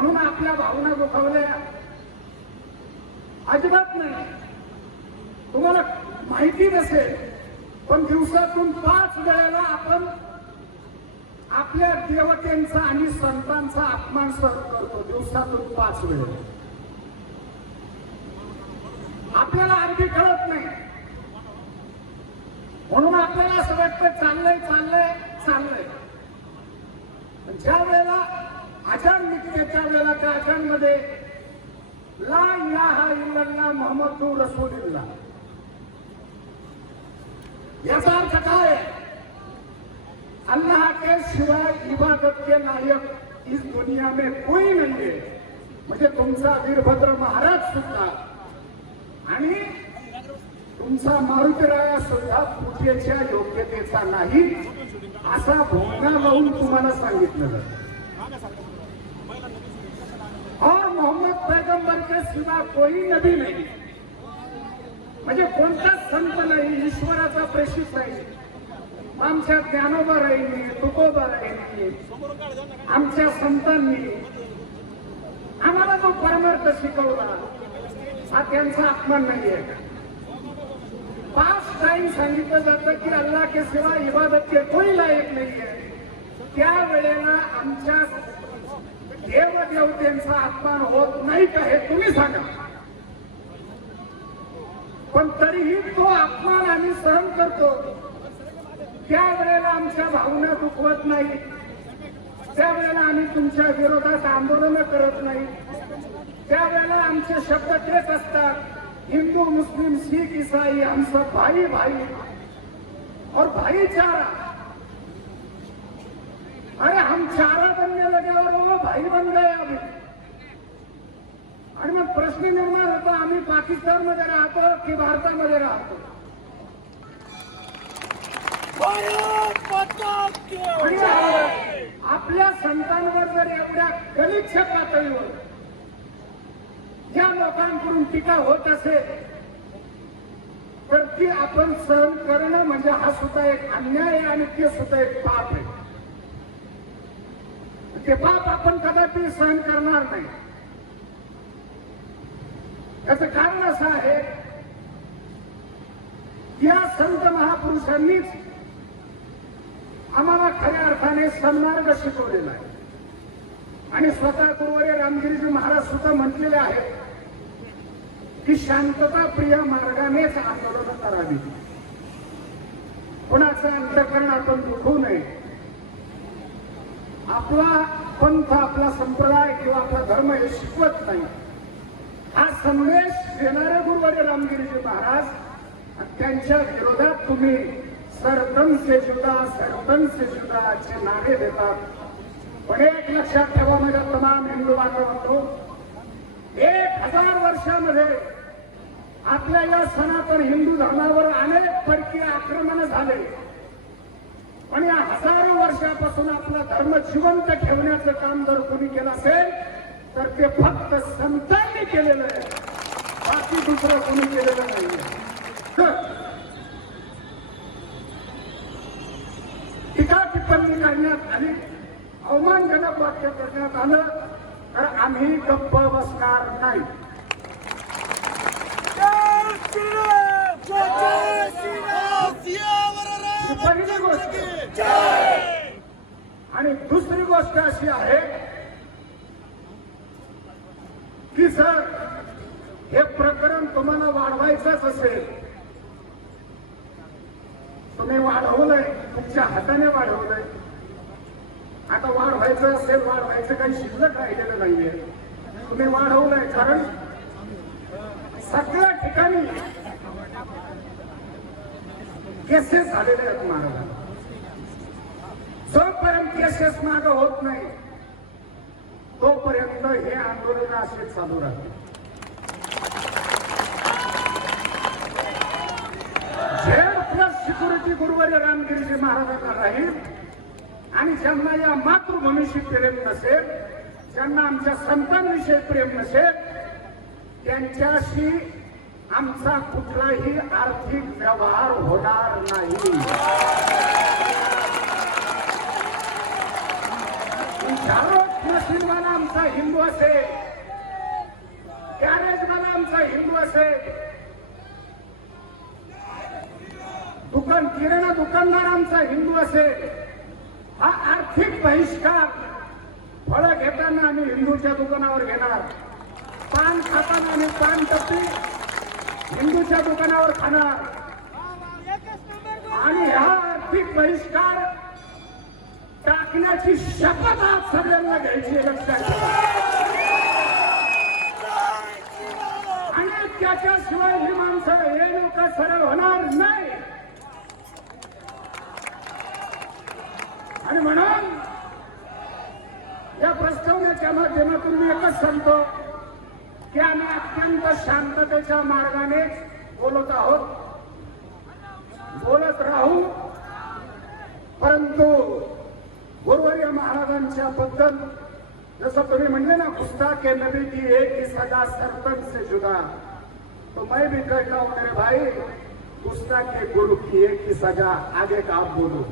म्हणून आपल्या भावना दुखावल्या. अजिबात नाही. तुम्हाला माहिती नसेल पण दिवसातून पाच वेळेला आपण आपल्या देवतेंचा आणि संतांचा अपमान सहन करतो दिवसातून पाच वेळेला. आपल्याला अगदी कळत नाही. म्हणून आपल्याला असं वाटतं चाललंय चाललंय चाललंय. ज्या वेळेला अजान निघते वेळेला त्या अजानमध्ये ला इलाहा इल्लल्लाह मोहम्मदूर रसूलुल्लाह याचा अर्थ काय? अल्लाह के शिवाय इबादत के नायक इस दुनिया में कोई नाहीये म्हणजे तुमचा वीरभद्र महाराज सुद्धा आणि तुमचा मारुतीराया सुद्धा पूजेच्या योग्यतेचा नाही असा भोंगा लावून तुम्हाला सांगितलं जातं पैगंबर के सिवा कोई नबी नाही. म्हणजे कोणताच संत नाही ईश्वराचा प्रेषित नाही आमच्या ज्ञानोबा राहिली तुकोबा राहिली आमच्या संतांनी आम्हाला जो परमार्थ शिकवला हा त्यांचा अपमान नाही आहे पाच टाइम सांगितलं जातं की अल्ला के सिवा इबादत के कोई लायक नाही आहे त्या वेळेला आमच्या देवदेवतेंचा अपमान होत नाही का हे तुम्ही सांगा. पण तरीही तो अपमान आम्ही सहन करतो. त्यावेळेला आमच्या भावना दुखवत नाही. त्यावेळेला आम्ही तुमच्या विरोधात आंदोलन करत नाही. त्यावेळेला आमचे शब्द तेच असतात हिंदू मुस्लिम सिख इसाई आमचं भाई भाई. और भाईचारा अरे हम चारा और वो भाई बन गए अभी आणि मग प्रश्न निर्माण होतो आम्ही पाकिस्तानमध्ये राहतो की भारतामध्ये राहतो? आपल्या संतांवर जर एवढ्या गलिच्छ पातळीवर या लोकांकडून टीका होत असेल तर ती आपण सहन करणं म्हणजे हा सुद्धा एक अन्याय आहे आणि ते सुद्धा एक पाप आहे. ते पाप आपण कदापि सहन करणार नाही. याच कारण असं आहे या संत महापुरुषांनीच आम्हाला खऱ्या अर्थाने सन्मार्ग शिकवलेला आहे. आणि स्वतः गुरुवारी रामगिरीजी महाराज सुद्धा म्हटलेले आहेत की शांतता प्रिय मार्गानेच आंदोलन करावी. कोणाचं अंतकरण आपण दुखवू नये. आपला पंथ आपला संप्रदाय किंवा आपला धर्म हे शिकवत नाही. हा संदेश देणारे गुरुवारी रामगिरीजी महाराज त्यांच्या विरोधात तुम्ही सरतन से जुदा सरतन से जुदा असे नावे देतात. पण एक लक्षात ठेवा माझ्या तमाम हिंदू बांधवांनो एक हजार वर्षामध्ये आपल्या या सनातन हिंदू धर्मावर अनेक परकीय आक्रमण झाले. या हजारो वर्षापासून आपला धर्म जिवंत ठेवण्याचं काम जर कोणी केलं असेल तर ते फक्त संतांनी केलेलं आहे. बाकी दुसरं कोणी केलेलं तर टीका टिप्पणी करण्यात आली. अवमानजनक वाक्य करण्यात आलं. तर आम्ही गप्प बसणार नाही. पहिली गोष्ट. आणि दुसरी गोष्ट अशी आहे की सर हे प्रकरण तुम्हाला वाढवायचंच असेल. तुम्ही वाढवलंय तुमच्या हाताने वाढवलंय. आता वाढवायचं असेल वाढवायचं काही शिल्लक राहिलेलं नाहीये. तुम्ही वाढवलंय कारण सगळ्या ठिकाणी केसेस झालेले आहेत महाराजांना केसेस माग होत नाही. तोपर्यंत हे आंदोलन असे चालू राहते. झेड प्लस सिक्युरिटी गुरुवारी रामगिरीजी महाराजांना राहील. आणि ज्यांना या मातृभूमीशी प्रेम नसेल ज्यांना आमच्या संतांविषयी प्रेम नसेल त्यांच्याशी आमचा कुठलाही आर्थिक व्यवहार होणार नाही. आमचा हिंदू असेल गॅरेजवाला आमचा हिंदू असेल दुकान किराणा दुकानदार आमचा हिंदू असेल हा आर्थिक बहिष्कार फळं घेताना आम्ही हिंदूच्या दुकानावर घेणार. पान खाताना आम्ही पान टप्पी हिंदूच्या दुकानावर खाणार. आणि हा आर्थिक बहिष्कार टाकण्याची शपथ आज सगळ्यांना घ्यायची लक्षात आणि त्याच्याशिवाय ही माणसं हे लोक सरळ होणार नाही. आणि म्हणून या प्रस्तावनेच्या माध्यमातून मी एकच सांगतो की आम्ही अत्यंत शांततेच्या मार्गाने बोलत आहोत. जसं तुम्ही म्हणले ना गुस्सा के नबी की एक ही सजा सरपंच से जुदा। तो मैं भी कहता हूँ, मेरे भाई, गुस्सा के गुरु की एक ही सजा, आगे का आप बोलो।